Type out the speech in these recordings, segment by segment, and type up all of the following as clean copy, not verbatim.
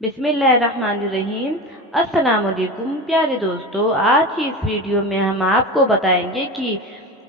बिस्मिल्लाहिर्रहमानिर्रहीम। अस्सलाम वालेकुम प्यारे दोस्तों, आज की इस वीडियो में हम आपको बताएंगे कि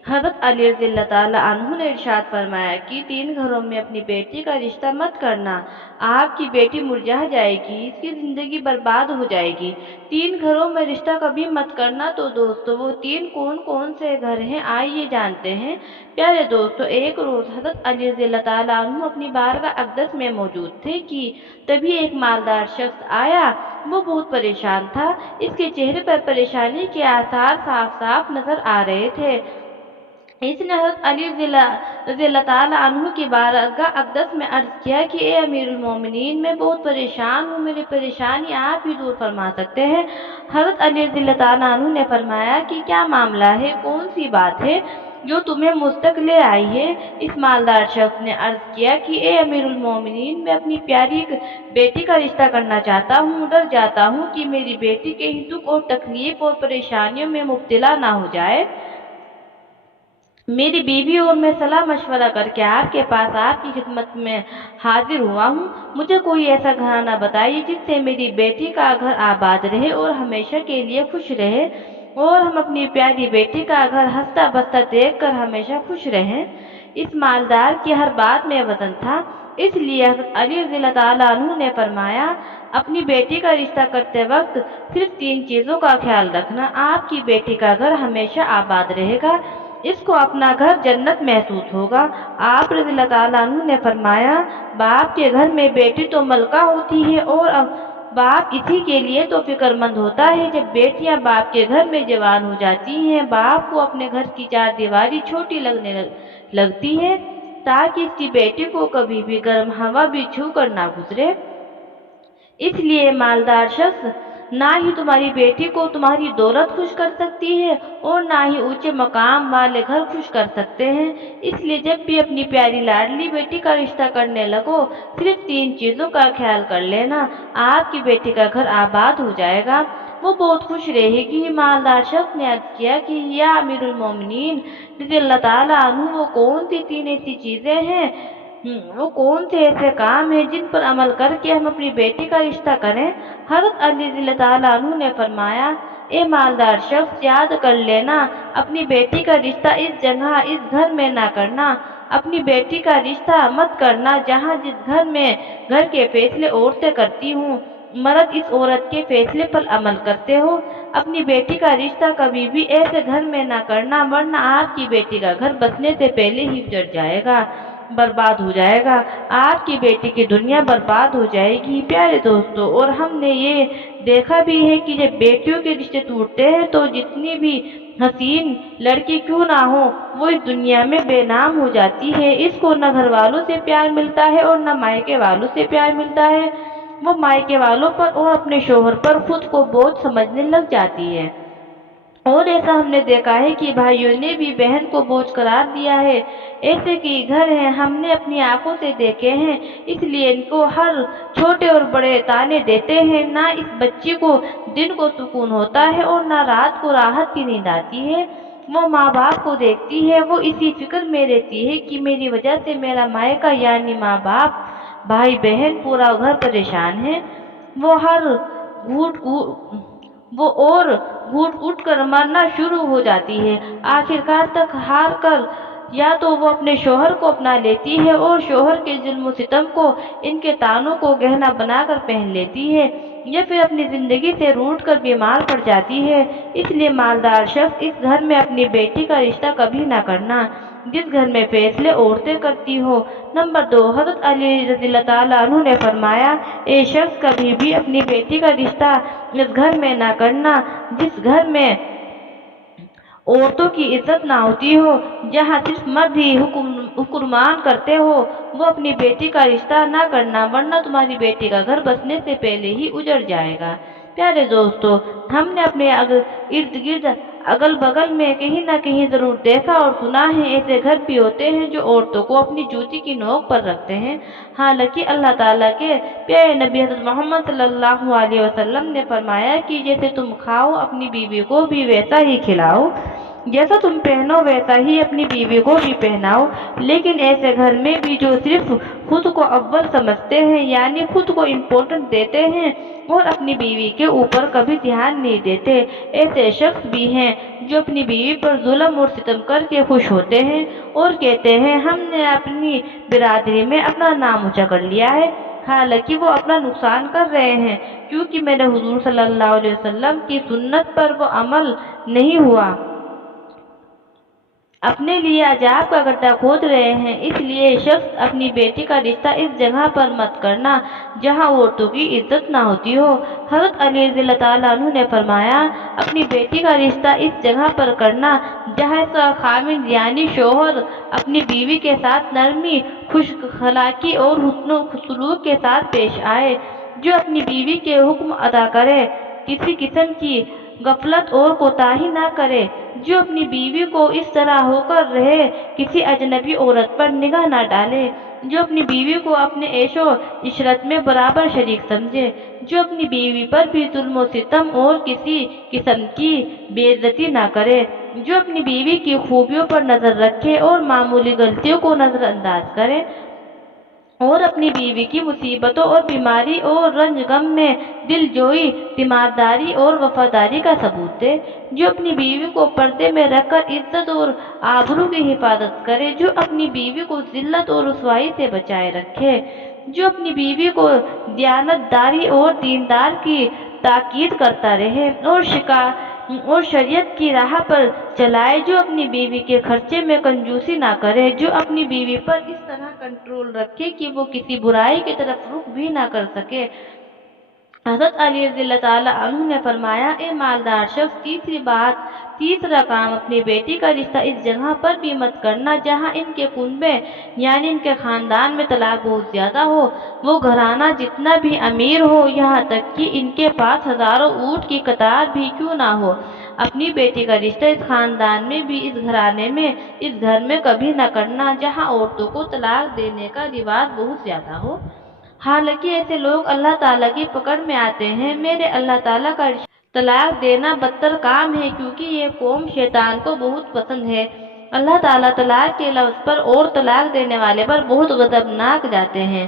हज़रत अली रज़ियल्लाहु ताला अन्हु ने इरशाद फरमाया कि 3 घरों में अपनी बेटी का रिश्ता मत करना, आपकी बेटी मुरझा जाएगी, इसकी ज़िंदगी बर्बाद हो जाएगी। 3 घरों में रिश्ता कभी मत करना। तो दोस्तों, वो 3 कौन कौन से घर हैं, आइए जानते हैं। प्यारे दोस्तों, एक रोज़ हज़रत अली रज़ियल्लाहु ताला अन्हु अपनी बारगाह अक़दस में मौजूद थे कि तभी एक मालदार शख्स आया। वो बहुत परेशान था, इसके चेहरे पर परेशानी के आसार साफ साफ नजर आ रहे थे। इसने हज़रत अली रज़ियल्लाहु ताला अन्हु की बारगाह अक़दस में अर्ज किया कि ए अमीरुल मोमिनीन, मैं बहुत परेशान हूँ, मेरी परेशानी आप ही दूर फरमा सकते हैं। हज़रत अली रज़ियल्लाहु ताला अन्हु ने फरमाया कि क्या मामला है, कौन सी बात है जो तुम्हें मुझ तक ले आई है। इस मालदार शख्स ने अर्ज किया कि ए अमीरुल मोमिनीन, मैं अपनी प्यारी बेटी का रिश्ता करना चाहता हूँ। डर जाता हूँ कि मेरी बेटी कहीं दुख और तकलीफ और परेशानियों में मुब्तला ना हो जाए। मेरी बीवी और मैं सलाह मशवरा करके आपके पास आपकी खिदमत में हाजिर हुआ हूँ। मुझे कोई ऐसा घराना बताइए जिससे मेरी बेटी का घर आबाद रहे और हमेशा के लिए खुश रहे, और हम अपनी प्यारी बेटी का घर हंसता बसता देख कर हमेशा खुश रहें। इस मालदार की हर बात में वजन था, इसलिए हज़रत अली रज़ियल्लाहु ताला अन्हु ने फरमाया, अपनी बेटी का रिश्ता करते वक्त सिर्फ 3 चीज़ों का ख्याल रखना। आपकी बेटी का घर हमेशा आबाद रहेगा, इसको अपना घर जन्नत महसूस होगा। आप रज़ियल्लाहु ताला अन्हु ने फरमाया, बाप के घर में बेटी तो मलका होती है और बाप इसी के लिए तो फिक्रमंद होता है जब बेटियां बाप के घर में जवान हो जाती हैं। बाप को अपने घर की 4 दीवारी छोटी लगती है ताकि इसकी बेटी को कभी भी गर्म हवा भी छू कर ना गुजरे। इसलिए मालदार शख्स ना ही तुम्हारी बेटी को तुम्हारी दौलत खुश कर सकती है और ना ही ऊंचे मकाम वाले घर खुश कर सकते हैं। इसलिए जब भी अपनी प्यारी लाडली बेटी का रिश्ता करने लगो, सिर्फ 3 चीज़ों का ख्याल कर लेना, आपकी बेटी का घर आबाद हो जाएगा, वो बहुत खुश रहेगी। मालदार शख्स ने अर्ज किया कि या अमीरुल मोमिनीन रज़ियल्लाहु ताला अन्हु, वो कौन सी 3 ऐसी चीज़ें हैं, वो कौन से ऐसे काम हैं जिन पर अमल करके हम अपनी बेटी का रिश्ता करें। हज़रत अली रज़ियल्लाहु ताला अन्हु ने फरमाया, ए मालदार शख्स, याद कर लेना, अपनी बेटी का रिश्ता इस जगह इस घर में ना करना। अपनी बेटी का रिश्ता मत करना जहाँ जिस घर में घर के फैसले औरतें करती हूँ, मर्द इस औरत के फैसले पर अमल करते हो। अपनी बेटी का रिश्ता कभी भी ऐसे घर में ना करना, वरना आपकी बेटी का घर बसने से पहले ही उजड़ जाएगा, बर्बाद हो जाएगा, आपकी बेटी की दुनिया बर्बाद हो जाएगी। प्यारे दोस्तों, और हमने ये देखा भी है कि जब बेटियों के रिश्ते टूटते हैं तो जितनी भी हसीन लड़की क्यों ना हो, वो इस दुनिया में बेनाम हो जाती है। इसको न घर वालों से प्यार मिलता है और न मायके वालों से प्यार मिलता है। वो मायके वालों पर और अपने शोहर पर खुद को बोझ समझने लग जाती है। और ऐसा हमने देखा है कि भाइयों ने भी बहन को बोझ करार दिया है। ऐसे कई घर हैं, हमने अपनी आंखों से देखे हैं, इसलिए इनको हर छोटे और बड़े ताने देते हैं। ना इस बच्ची को दिन को सुकून होता है और ना रात को राहत की नींद आती है। वो माँ बाप को देखती है, वो इसी फिक्र में रहती है कि मेरी वजह से मेरा मायका यानी माँ बाप भाई बहन पूरा घर परेशान है। वो हर घूट वो और घूट घूट कर मरना शुरू हो जाती है। आखिरकार तक हार कर या तो वो अपने शोहर को अपना लेती है और शोहर के जुल्म सितम को, इनके तानों को गहना बनाकर पहन लेती है, या फिर अपनी जिंदगी से रूठ कर बीमार पड़ जाती है। इसलिए मालदार शख्स इस घर में अपनी बेटी का रिश्ता कभी ना करना जिस घर में फैसले औरतें करती हो। नंबर 2, हज़रत अली रज़ियल्लाहु ताला अन्हु ने फरमाया, ए शख्स, कभी भी अपनी बेटी का रिश्ता इस घर में ना करना जिस घर में औरतों की इज्जत ना होती हो, जहाँ सिर्फ मर्द ही हुक्मान करते हो। वो अपनी बेटी का रिश्ता ना करना, वरना तुम्हारी बेटी का घर बसने से पहले ही उजड़ जाएगा। प्यारे दोस्तों, हमने अपने इर्द गिर्द अगल बगल में कहीं ना कहीं जरूर देखा और सुना है, ऐसे घर भी होते हैं जो औरतों को अपनी जूती की नोक पर रखते हैं। हालांकि अल्लाह ताला के प्यारे नबी हज़रत मोहम्मद सल्लल्लाहु अलैहि वसल्लम ने फरमाया कि जैसे तुम खाओ, अपनी बीवी को भी वैसा ही खिलाओ। जैसा तुम पहनो वैसा ही अपनी बीवी को भी पहनाओ। लेकिन ऐसे घर में भी जो सिर्फ खुद को अव्वल समझते हैं, यानी खुद को इम्पोर्टेंट देते हैं और अपनी बीवी के ऊपर कभी ध्यान नहीं देते, ऐसे शख्स भी हैं जो अपनी बीवी पर जुल्म और सितम करके खुश होते हैं और कहते हैं हमने अपनी बिरादरी में अपना नाम ऊंचा कर लिया है। हालांकि वो अपना नुकसान कर रहे हैं, क्योंकि मेरे हुजूर सल्लल्लाहु अलैहि वसल्लम की सुन्नत पर वो अमल नहीं हुआ। अपने लिए अजाब का गड्ढा खोद रहे हैं। इसलिए शख्स अपनी बेटी का रिश्ता इस जगह पर मत करना जहां औरतों की इज्जत ना होती हो। हज़रत अली रज़ियल्लाहु ताला अन्हु ने फरमाया, अपनी बेटी का रिश्ता इस जगह पर करना जहां इसका खामिन यानी शोहर अपनी बीवी के साथ नरमी, खुशखलाकी और हुस्न सलूक के साथ पेश आए, जो अपनी बीवी के हुक्म अदा करे, किसी किस्म की गफलत और कोताही ना करे, जो अपनी बीवी को इस तरह होकर रहे, किसी अजनबी औरत पर निगाह ना डाले, जो अपनी बीवी को अपने ऐशो इशरत में बराबर शरीक समझे, जो अपनी बीवी पर भी जुल्म और सितम और किसी किस्म की बेइज्जती ना करे, जो अपनी बीवी की खूबियों पर नजर रखे और मामूली गलतियों को नजरअंदाज करे और अपनी बीवी की मुसीबतों और बीमारी और रंज गम में दिलजोई, तीमारदारी और वफादारी का सबूत दे, जो अपनी बीवी को पर्दे में रखकर इज्जत और आबरू की हिफाजत करे, जो अपनी बीवी को जिल्लत और रुसवाई से बचाए रखे, जो अपनी बीवी को दियानतदारी और दीनदार की ताकीद करता रहे और शरीयत की राह पर चलाए, जो अपनी बीवी के खर्चे में कंजूसी ना करे, जो अपनी बीवी पर इस तरह कंट्रोल रखे कि वो किसी बुराई की तरफ रुख भी ना कर सके। हज़रत अली रज़ियल्लाहु ताला अन्हु ने फरमाया, ए मालदार शख्स, तीसरा काम, अपनी बेटी का रिश्ता इस जगह पर भी मत करना जहाँ इनके कुनबे यानी इनके खानदान में तलाक बहुत ज्यादा हो। वो घराना जितना भी अमीर हो, यहाँ तक कि इनके पास हजारों ऊँट की कतार भी क्यों ना हो, अपनी बेटी का रिश्ता इस खानदान में भी, इस घराने में, इस घर में कभी न करना जहाँ औरतों को तलाक देने का रिवाज बहुत ज्यादा हो। हालांकि ऐसे लोग अल्लाह ताला की पकड़ में आते हैं। मेरे अल्लाह ताला का तलाक देना बदतर काम है, क्योंकि ये कौम शैतान को बहुत पसंद है। अल्लाह ताला तलाक के लफ्ज़ पर और तलाक देने वाले पर बहुत गज़बनाक जाते हैं।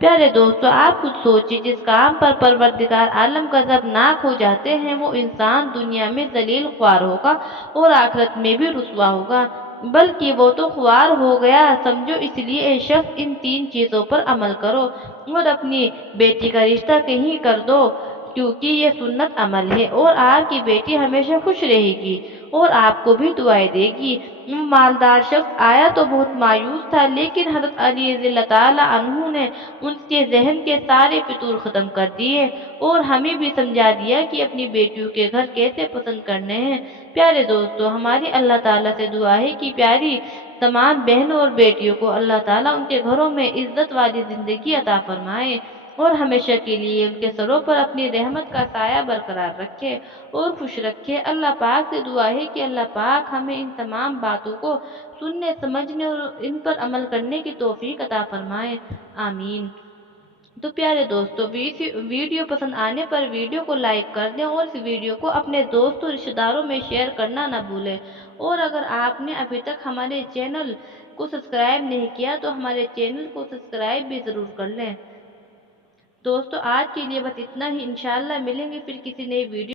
प्यारे दोस्तों, आप खुद सोचिए, जिस काम पर परवरदिगार आलम गज़बनाक हो जाते हैं, वो इंसान दुनिया में जलील ख्वार होगा और आखिरत में भी रुसवा होगा, बल्कि वो तो ख्वार हो गया समझो। इसलिए ए शख्स, इन 3 चीज़ों पर अमल करो और अपनी बेटी का रिश्ता कहीं कर दो, क्योंकि ये सुन्नत अमल है और आपकी बेटी हमेशा खुश रहेगी और आपको भी दुआएं देगी। मालदार शख्स आया तो बहुत मायूस था, लेकिन हज़रत अली रज़ियल्लाहु ताला अन्हु ने उसके जहन के सारे फितूर ख़त्म कर दिए और हमें भी समझा दिया कि अपनी बेटियों के घर कैसे पसंद करने हैं। प्यारे दोस्तों, हमारी अल्लाह ताला से दुआ है कि प्यारी तमाम बहनों और बेटियों को अल्लाह ताला उनके घरों में इज्जत वाली ज़िंदगी अता फरमाए और हमेशा के लिए उनके सरों पर अपनी रहमत का साया बरकरार रखे और खुश रखे। अल्लाह पाक से दुआ है कि अल्लाह पाक हमें इन तमाम बातों को सुनने, समझने और इन पर अमल करने की तौफीक अता फरमाए। आमीन। तो प्यारे दोस्तों, वीडियो पसंद आने पर वीडियो को लाइक कर दें और इस वीडियो को अपने दोस्तों रिश्तेदारों में शेयर करना ना भूलें। और अगर आपने अभी तक हमारे चैनल को सब्सक्राइब नहीं किया तो हमारे चैनल को सब्सक्राइब भी ज़रूर कर लें। दोस्तों, आज के लिए बस इतना ही। इंशाल्लाह मिलेंगे फिर किसी नई वीडियो